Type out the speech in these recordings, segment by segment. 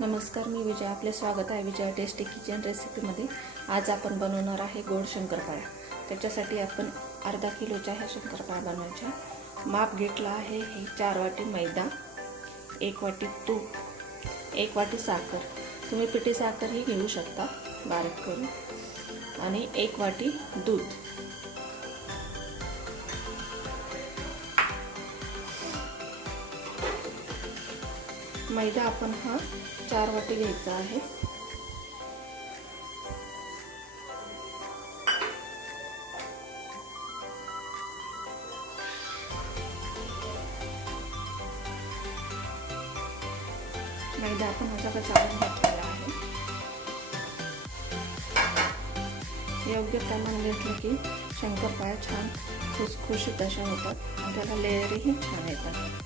नमस्कार, मी विजय. आपले स्वागत आहे विजया टेस्टी किचन रेसिपीमध्ये. आज आपण बनवणार आहे गोड शंकरपाळ्या. त्याच्यासाठी आपण अर्धा किलोच्या ह्या शंकरपाळ्या बनवायच्या. माप घेतला आहे हे 4 वाटी मैदा, 1 वाटी तूप, 1 वाटी साखर. तुम्ही पिठी साखरही घेऊ शकता बारीक करून, आणि 1 वाटी दूध. मैदा आपण हा 4 वाटी घ्यायचा आहे. मैदा आपण हा सगळा चाळून घेतलेला आहे. योग्य प्रमाण घेतलं की शंकरपाळ्या छान खुसखुशीत अशा होतात आणि त्याला लेयरही छान येतात.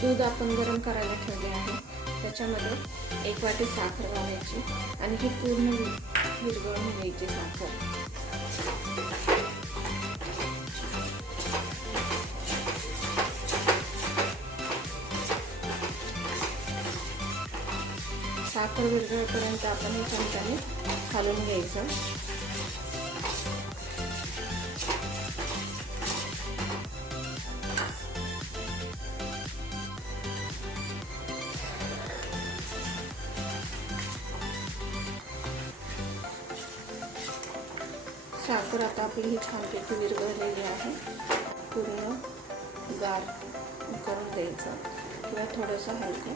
दूध आपण गरम करायला ठेवले आहे. त्याच्यामध्ये 1 वाटी साखर घालायची आणि ही पूर्ण विरघळून घ्यायची साखर. साखर विरघळेपर्यंत आपण हे चमच्याने खालून घ्यायचं. साखर आता आपली ही छानपैकी विरघळलेली आहे. पूर्ण गार करून द्यायचं किंवा थोडंसं हलकं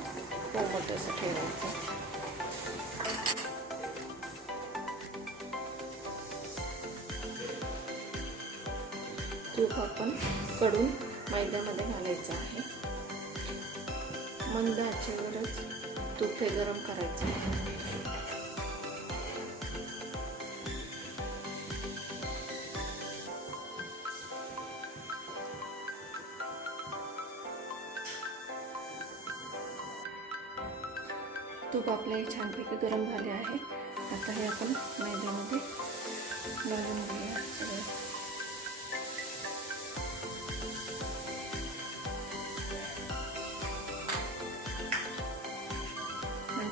कोमट असं ठेवायचं. तूप आपण कडून मैद्यामध्ये घालायचं आहे. मंद आचेवरच तूप हे गरम करायचं आहे. तूप आपले छानपैकी गरम झाले आहे. आता हे आपण मैद्यामध्ये घालून घेऊया सगळं.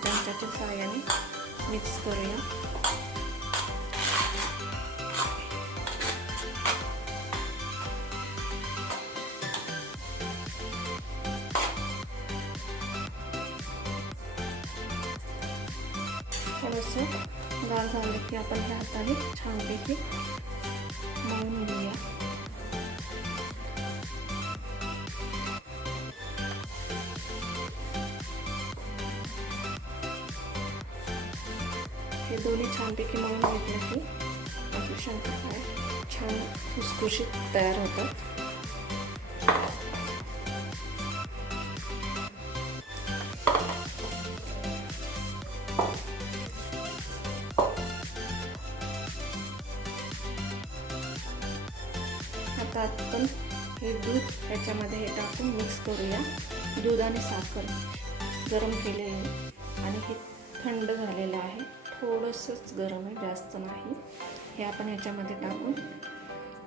चमच्याच्या सहाय्याने मिक्स करूया. थोडंसं गार झालं की आपण ह्या हाताने छानपैकी मळून घेऊया. हे दोन्ही छानपैकी मळून घेतलं की आपले शंकरपाळ्या छान खुसखुशीत तयार होतात. आता आपण हे दूध याच्यामध्ये हे टाकून मिक्स करूया. दूध आणि साखर गरम केले आहे आणि हे थंड झालेलं आहे. थोडंसंच गरम आहे, जास्त नाही. हे आपण याच्यामध्ये टाकून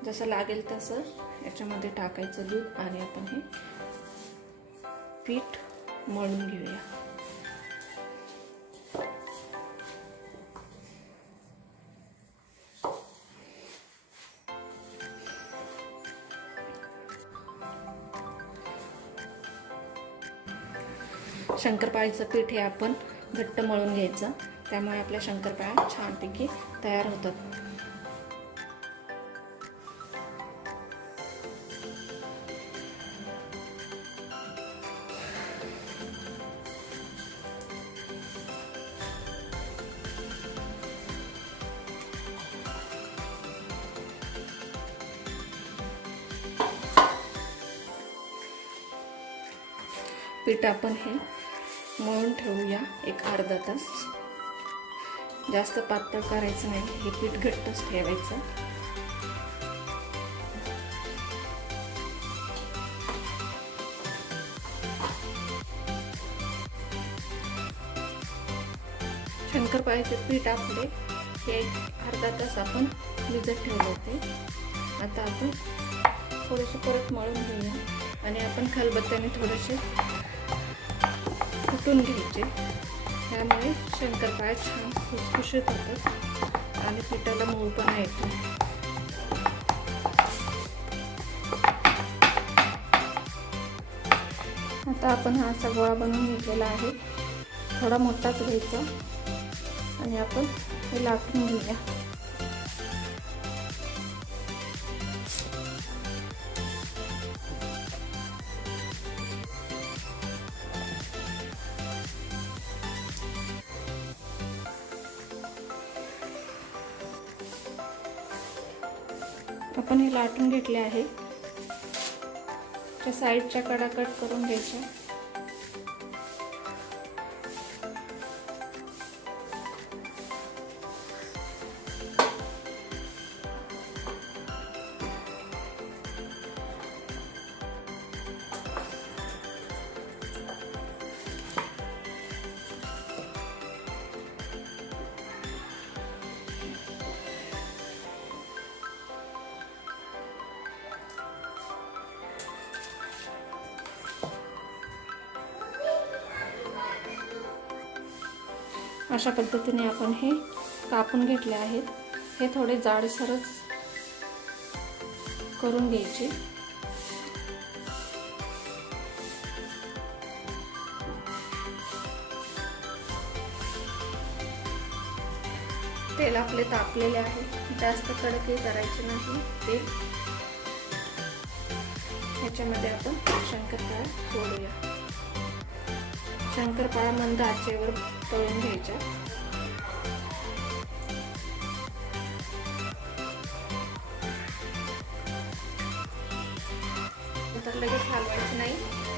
जसं लागेल तसं याच्यामध्ये टाकायचं दूध आणि आपण हे पीठ मळून घेऊया. शंकरपाळीचं पीठ हे आपण घट्ट मळून घ्यायचं, त्यामुळे आपल्या शंकरपाळ्या छानपैकी तयार होतात. पीठ आपण हे मळून ठेवूया एक अर्धा तास. जास्त पातळ करायचं नाही, हे पीठ घट्टच ठेवायचं. शंकरपाळ्याचे पीठ आपले हे अर्धा तास आपण भिजत ठेवले होते. आता आपण थोडेसे परत मळून घेऊया. आणि आपण खलबत्त्याने थोडेसे कुटून घ्यायचे. त्यामुळे शंकरपाळ्या छान खुसखुशीत होतात आणि पिठाला मऊपणा येतो. आता आपण हा असा गोळा बनवून घेतलेला आहे. थोडा मोठाच घ्यायचा आणि आपण हे लाटून घेऊया. आपण हे लाटून घेतले आहे. त्या साईडच्या कडा कट करून घ्यायच्या. अशा पद्धतीने आपण हे कापून घेतले आहेत. हे थोडे जाडसरच करून घ्यायचे. तेल आपले तापलेले आहे. जास्त कडकही करायचे नाही तेल. ह्याच्यामध्ये आपण शंकरपाळ्या सोडूया. शंकरपाळ्या मंद आचेवर तळून घ्यायच्या. नंतर लगेच हलवायचं नाही.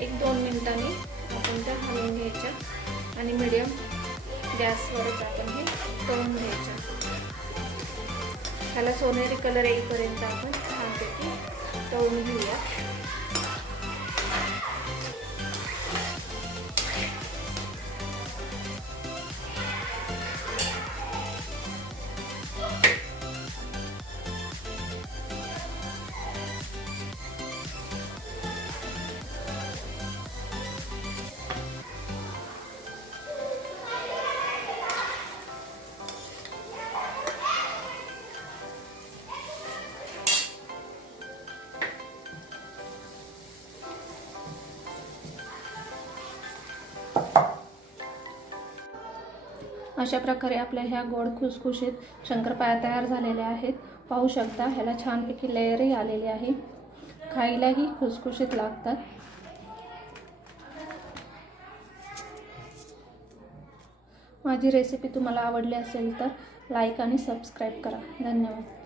1-2 मिनिटांनी आपण त्या हलवून घ्यायच्या आणि मीडियम गॅसवरच आपण हे तळून घ्यायच्या. त्याला सोनेरी कलर येईपर्यंत आपण छानपैकी तळून घेऊया. अशा प्रकारे आपल्या ह्या गोड खुसखुशीत शंकरपाळ्या तयार झालेल्या आहेत. पाहू शकता ह्याला छानपैकी लेयरही आलेली आहे. खायलाही खुसखुशीत लागतात. माझी रेसिपी तुम्हाला आवडली असेल तर लाईक आणि सबस्क्राईब करा. धन्यवाद.